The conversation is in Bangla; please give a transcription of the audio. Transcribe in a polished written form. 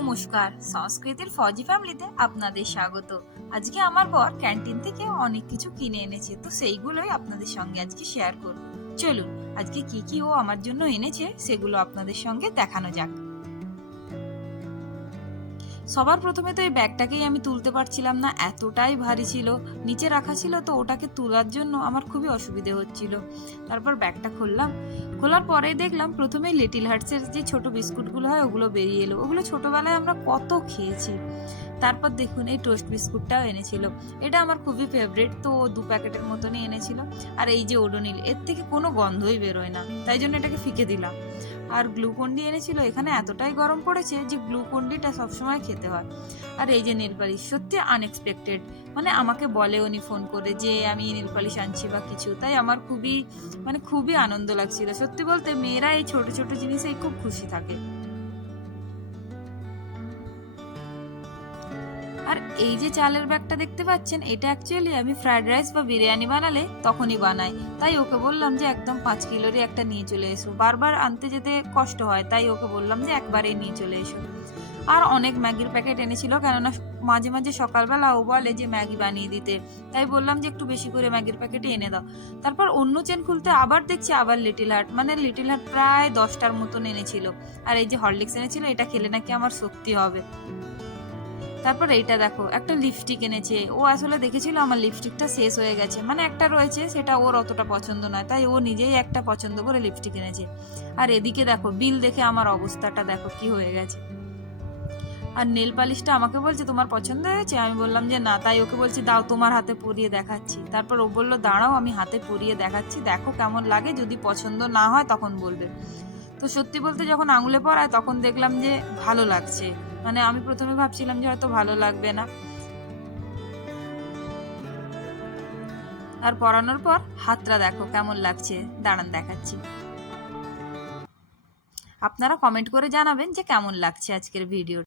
নমস্কার, সংস্কৃতির ফজি ফ্যামিলিতে আপনাদের স্বাগত। আজকে আমার বর ক্যান্টিন থেকে অনেক কিছু কিনে এনেছে, তো সেইগুলোই আপনাদের সঙ্গে আজকে শেয়ার করব। চলুন আজকে কি কি ও আমার জন্য এনেছে সেগুলো আপনাদের সঙ্গে দেখানো যাক। সবার প্রথমে তো এই ব্যাগটাকেই আমি তুলতে পারছিলাম না, এতটাই ভারী ছিল। নিচে রাখা ছিল, তো ওটাকে তোলার জন্য আমার খুবই অসুবিধে হচ্ছিল। তারপর ব্যাগটা খুললাম, খোলার পরেই দেখলাম প্রথমে লিটিল হার্টসের যে ছোট বিস্কুটগুলো হয় ওগুলো বেরিয়ে এলো। ওগুলো ছোটবেলায় আমরা কত খেয়েছি। তারপর দেখুন এই টোস্ট বিস্কুটটাও এনেছিল, এটা আমার খুবই ফেভারিট, তো 2 প্যাকেটের মতনই এনেছিল। আর এই যে ওডোনিল, এর থেকে কোনো গন্ধই বেরোয় না, তাই জন্য এটাকে ফিকে দিলাম। আর গ্লুকন্ডি এনেছিল, এখানে এতটাই গরম পড়েছে যে গ্লুকন্ডিটা সবসময় খেতে হয়। আর এই যে নেল পালিশ, সত্যি আনএক্সপেক্টেড, মানে আমাকে বলে উনি ফোন করে যে আমি নেল পালিশ আনছি বা কিছু, তাই আমার খুবই আনন্দ লাগছিল। সত্যি বলতে মেয়েরা এই ছোট ছোট জিনিসেই খুব খুশি থাকে। আর এই যে চালের ব্যাগটা দেখতে পাচ্ছেন, এটা অ্যাকচুয়ালি আমি ফ্রাইড রাইস বা বিরিয়ানি বানালে তখনই বানাই। তাই ওকে বললাম যে একদম 5 কিলোরই একটা নিয়ে চলে এসো, বারবার আনতে যেতে কষ্ট হয়, তাই ওকে বললাম যে একবারেই নিয়ে চলে এসো। আর অনেক ম্যাগির প্যাকেট এনেছিল, কেননা মাঝে মাঝে সকালবেলা ও বলে যে ম্যাগি বানিয়ে দিতে, তাই বললাম যে একটু বেশি করে ম্যাগির প্যাকেটে এনে দাও। তারপর অন্য চেন খুলতে আবার দেখছি আবার লিটিল হার্ট, মানে লিটিল হার্ট প্রায় 10টার মতন এনেছিল। আর এই যে হরলিক্স এনেছিল, এটা খেলে নাকি আমার শক্তি হবে। তারপর এইটা দেখো, একটা লিপস্টিক এনেছে। ও আসলে দেখেছিল আমার লিপস্টিকটা শেষ হয়ে গেছে, মানে একটা রয়েছে, সেটা ওর অতটা পছন্দ নয়, তাই ও নিজেই একটা পছন্দ করে লিপস্টিক এনেছে। আর এদিকে দেখো বিল দেখে আমার অবস্থাটা দেখো কি হয়ে গেছে। আর নেল পালিশটা আমাকে বলছে তোমার পছন্দ হয়েছে, আমি বললাম যে না, তাই ওকে বলছি দাও তোমার হাতে পরিয়ে দেখাচ্ছি। তারপর ও বললো দাঁড়াও আমি হাতে পরিয়ে দেখাচ্ছি, দেখো কেমন লাগে, যদি পছন্দ না হয় তখন বলবে। তো সত্যি বলতে যখন আঙুলে পরায় তখন দেখলাম যে ভালো লাগছে, মানে আমি প্রথমে ভাবছিলাম যে হয়তো ভালো লাগবে না। আর পরানোর পর হাতটা দেখো কেমন লাগছে, দাঁড়ান দেখাচ্ছি। আপনারা কমেন্ট করে জানাবেন যে কেমন লাগছে আজকের ভিডিও।